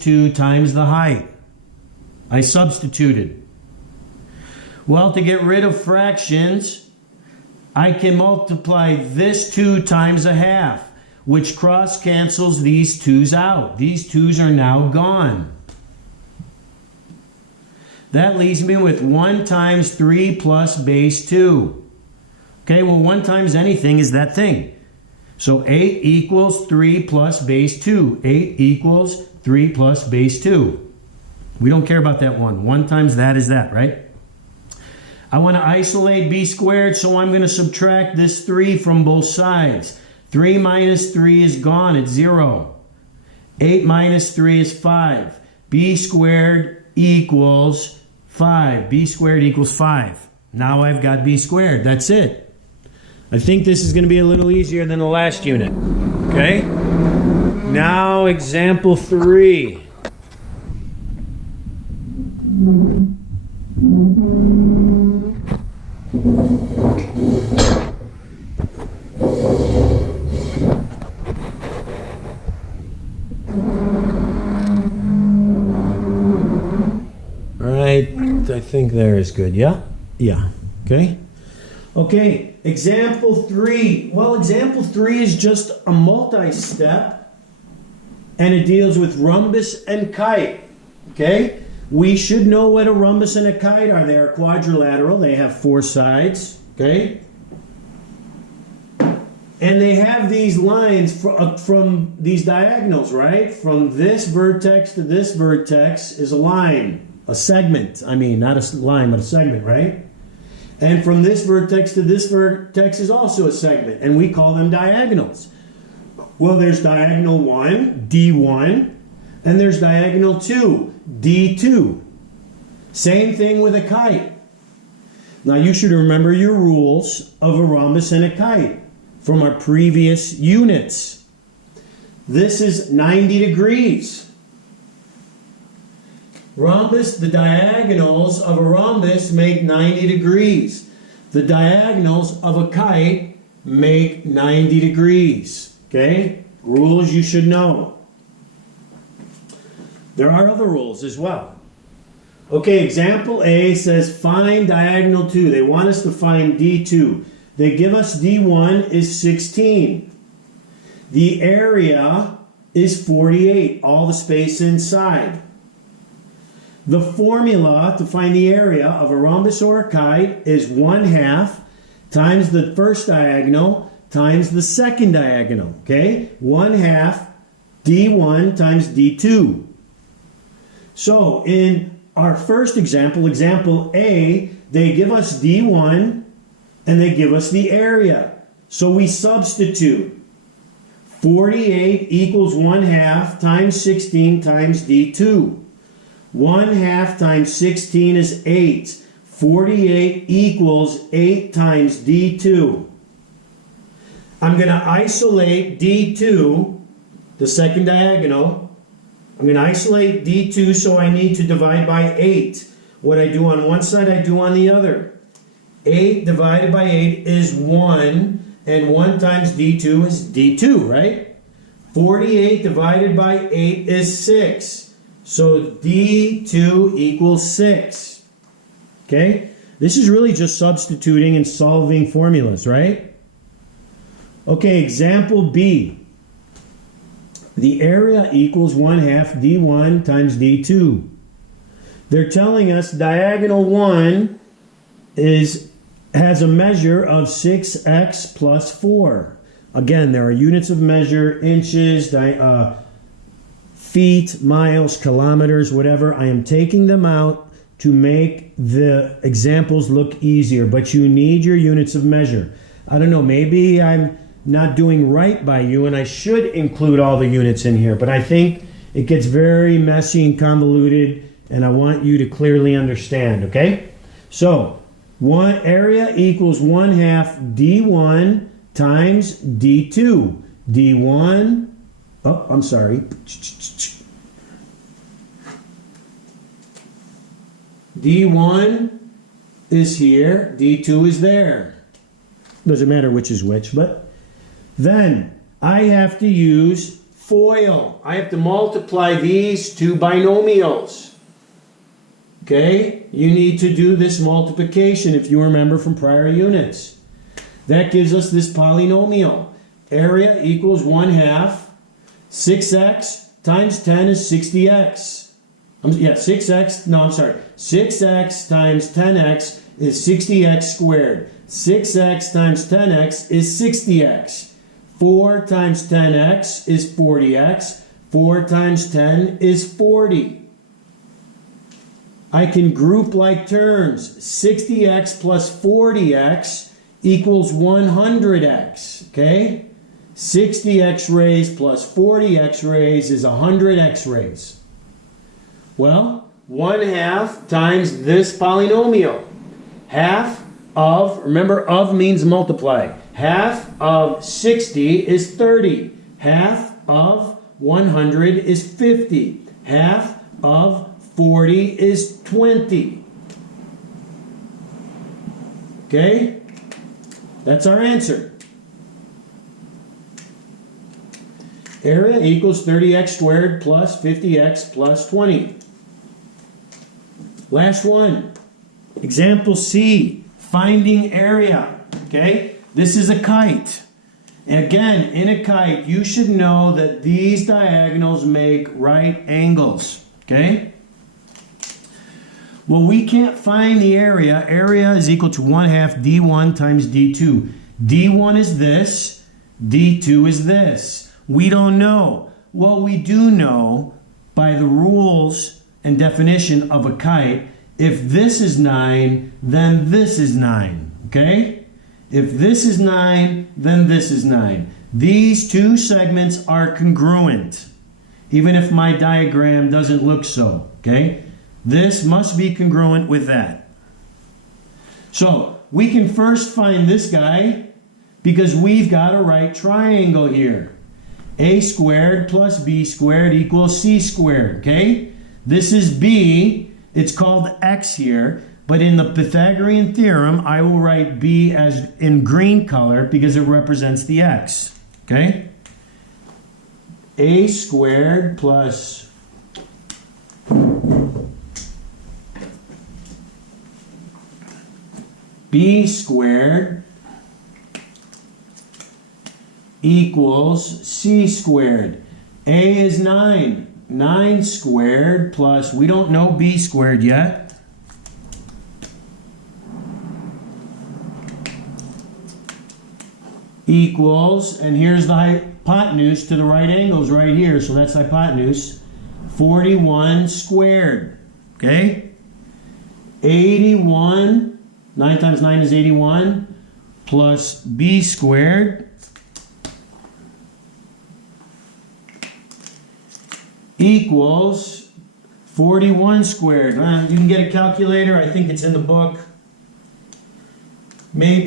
2 times the height. I substituted. Well, to get rid of fractions, I can multiply this 2 times a half, which cross cancels these 2's out. These 2's are now gone. That leaves me with 1 times 3 plus base 2. Okay, well, 1 times anything is that thing. So 8 equals 3 plus base 2. 8 equals 3 plus base 2. We don't care about that one. 1 times that is that, right? I want to isolate b squared, so I'm going to subtract this 3 from both sides. 3 minus 3 is gone, it's 0. 8 minus 3 is 5. B squared equals 5. B squared equals 5. Now I've got b squared. That's it. I think this is going to be a little easier than the last unit. Okay? Now example 3. I think there is good. Yeah? Yeah. Okay. Okay, example 3. Well, example 3 is just a multi-step, and it deals with rhombus and kite. Okay? We should know what a rhombus and a kite are. They are quadrilateral. They have 4 sides. Okay? And they have these lines from these diagonals, right? From this vertex to this vertex is a line. A segment. I mean, not a line, but a segment, right? And from this vertex to this vertex is also a segment, and we call them diagonals. Well, there's diagonal 1, D1, and there's diagonal 2, D2. Same thing with a kite. Now, you should remember your rules of a rhombus and a kite from our previous units. This is 90 degrees. Rhombus, the diagonals of a rhombus make 90 degrees. The diagonals of a kite make 90 degrees. Okay? Rules you should know. There are other rules as well. Okay, example A says find diagonal 2. They want us to find D2. They give us D1 is 16. The area is 48, all the space inside. The formula to find the area of a rhombus or a kite is 1/2 times the first diagonal times the second diagonal. Okay? 1/2 D1 times D2. So in our first example, example A, they give us D1 and they give us the area. So we substitute. 48 equals 1/2 times 16 times D2. 1/2 times 16 is 8. 48 equals 8 times D2. I'm going to isolate D2, the second diagonal. I'm going to isolate D2, so I need to divide by 8. What I do on one side, I do on the other. 8 divided by 8 is 1, and 1 times D2 is D2, right? 48 divided by 8 is 6. So D2 equals 6. Okay? This is really just substituting and solving formulas, right? Okay, example B. The area equals 1/2 D1 times D2. They're telling us diagonal 1 has a measure of 6x plus 4. Again, there are units of measure, inches, feet, miles, kilometers, whatever. I am taking them out to make the examples look easier, but you need your units of measure. I don't know, maybe I'm not doing right by you and I should include all the units in here, but I think it gets very messy and convoluted and I want you to clearly understand, okay? So, area equals 1/2 D1 times D2. D1, oh, I'm sorry. D1 is here, D2 is there. Doesn't matter which is which, but then I have to use FOIL. I have to multiply these two binomials. Okay? You need to do this multiplication if you remember from prior units. That gives us this polynomial. Area equals 1/2. 6x times 10 is 60x. 6x times 10x is 60x squared. 6x times 10x is 60x. 4 times 10x is 40x. 4 times 10 is 40. I can group like terms. 60x plus 40x equals 100x. Okay? 60 x-rays plus 40 x-rays is 100 x-rays. Well, 1/2 times this polynomial. Half of, remember of means multiply. Half of 60 is 30. Half of 100 is 50. Half of 40 is 20. Okay? That's our answer. Area equals 30x squared plus 50x plus 20. Last one. Example C, finding area. Okay? This is a kite. And again, in a kite, you should know that these diagonals make right angles. Okay? Well, we can't find the area. Area is equal to 1/2 d1 times d2. d1 is this. d2 is this. We don't know. Well, we do know by the rules and definition of a kite, if this is 9, then this is 9. Okay? If this is 9, then this is 9. These two segments are congruent, even if my diagram doesn't look so. Okay? This must be congruent with that. So, we can first find this guy because we've got a right triangle here. A squared plus B squared equals C squared, okay? This is B, it's called X here, but in the Pythagorean theorem, I will write B as in green color because it represents the X, okay? A squared plus B squared equals C squared. A is 9. 9 squared plus, we don't know B squared yet. Equals, and here's the hypotenuse to the right angles right here, so that's hypotenuse, 41 squared. Okay? 81, 9 times 9 is 81, plus B squared equals 41 squared. You can get a calculator. I think it's in the book. Maybe.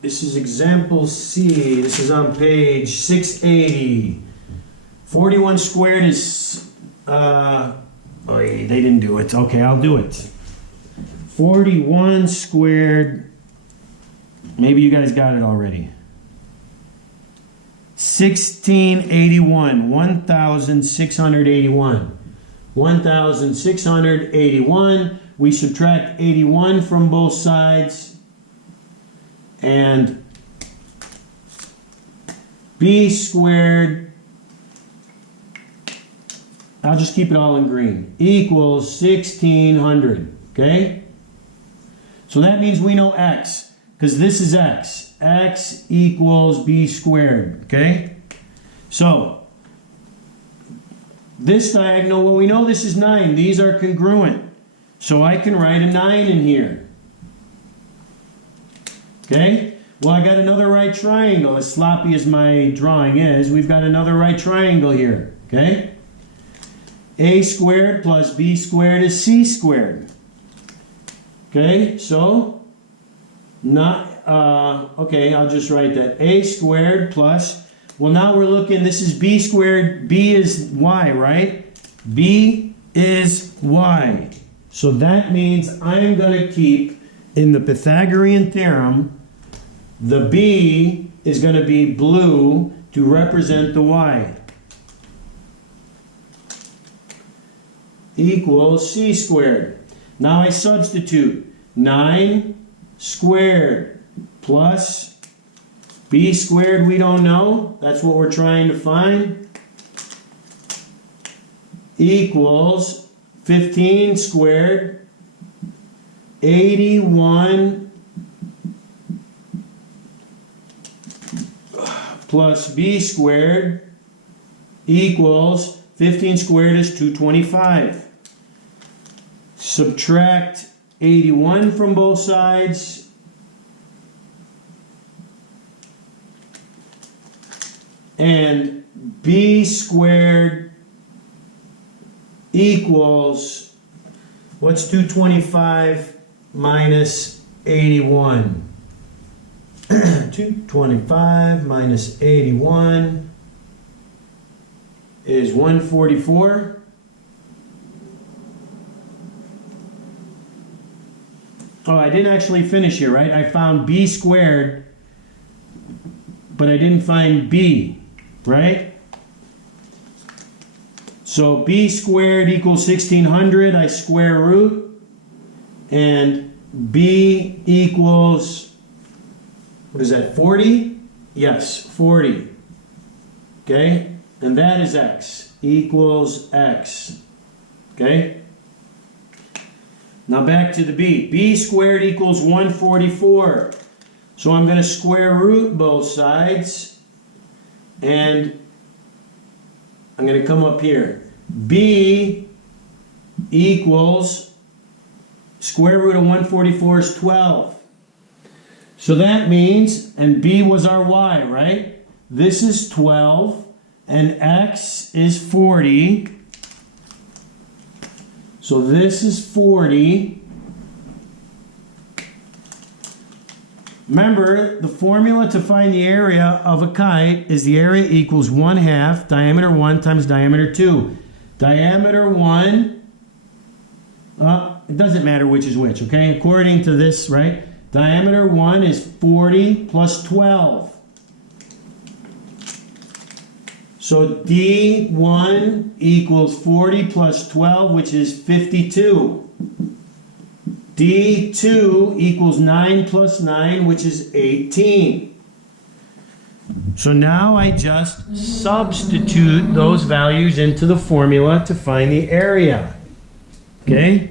This is example C. This is on page 680. 41 squared is... they didn't do it. Okay, I'll do it. 41 squared... Maybe you guys got it already. 1681, 1,681. 1,681. We subtract 81 from both sides. And B squared, I'll just keep it all in green, equals 1,600. Okay? So that means we know X, because this is X. X equals B squared, okay? So, this diagonal, well, we know this is 9. These are congruent. So I can write a 9 in here. Okay? Well, I got another right triangle. As sloppy as my drawing is, we've got another right triangle here, okay? A squared plus B squared is C squared. Okay, so, okay, I'll just write that. A squared plus, well, now we're looking, this is B squared. B is Y, right? B is Y. So that means I'm going to keep, in the Pythagorean theorem, The B is going to be blue to represent the y. Equals c squared. Now I substitute 9 squared plus b squared we don't know. That's what we're trying to find. Equals 15 squared, 81 plus b squared equals 15 squared is 225. Subtract 81 from both sides. And b squared equals, what's 225 minus 81? 225 minus 81 is 144. Oh, I didn't actually finish here, right? I found b squared, but I didn't find b, right? So b squared equals 1600. I square root, and b equals, what is that, 40? Yes, 40. Okay? And that is x, equals x. Okay? Now back to the b. b squared equals 144. So I'm going to square root both sides, and I'm going to come up here. b equals, square root of 144 is 12. So that means, and b was our y, right? This is 12, and x is 40. So this is 40. Remember, the formula to find the area of a kite is the area equals 1/2 diameter 1 times diameter 2. Diameter 1, it doesn't matter which is which, okay? According to this, right? Diameter 1 is 40 plus 12. So D1 equals 40 plus 12, which is 52. D2 equals 9 plus 9, which is 18. So now I just substitute those values into the formula to find the area. Okay?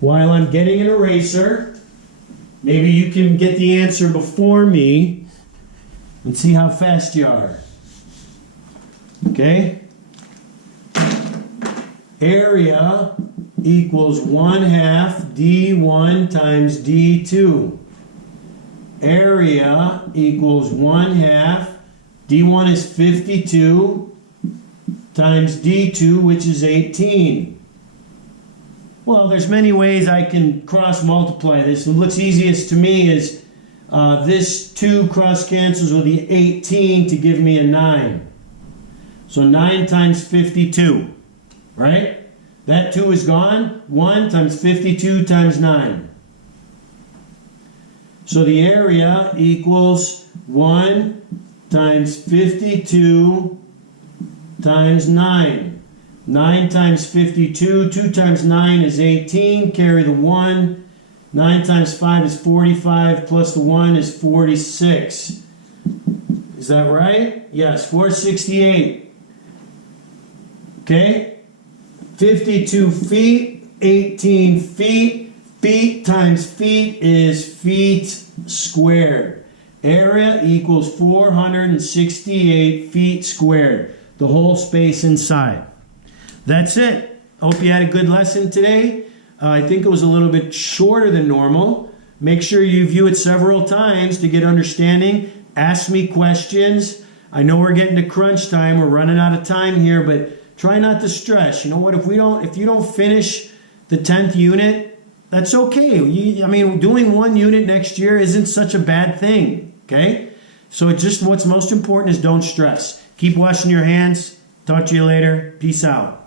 While I'm getting an eraser, maybe you can get the answer before me and see how fast you are. Okay? Area equals 1/2 D1 times D2. Area equals 1/2. D1 is 52 times D2, which is 18. Well, there's many ways I can cross multiply this. What looks easiest to me is this 2 cross cancels with the 18 to give me a 9. So 9 times 52, right? That 2 is gone. 1 times 52 times 9. So the area equals 1 times 52 times 9. 9 times 52, 2 times 9 is 18, carry the 1. 9 times 5 is 45, plus the 1 is 46. Is that right? Yes, 468. Okay? 52 feet, 18 feet. Feet times feet is feet squared. Area equals 468 feet squared. The whole space inside. That's it. Hope you had a good lesson today. I think it was a little bit shorter than normal. Make sure you view it several times to get understanding. Ask me questions. I know we're getting to crunch time. We're running out of time here, but try not to stress. You know what? If you don't finish the 10th unit, that's okay. I mean, doing 1 unit next year isn't such a bad thing. Okay? So just what's most important is don't stress. Keep washing your hands. Talk to you later. Peace out.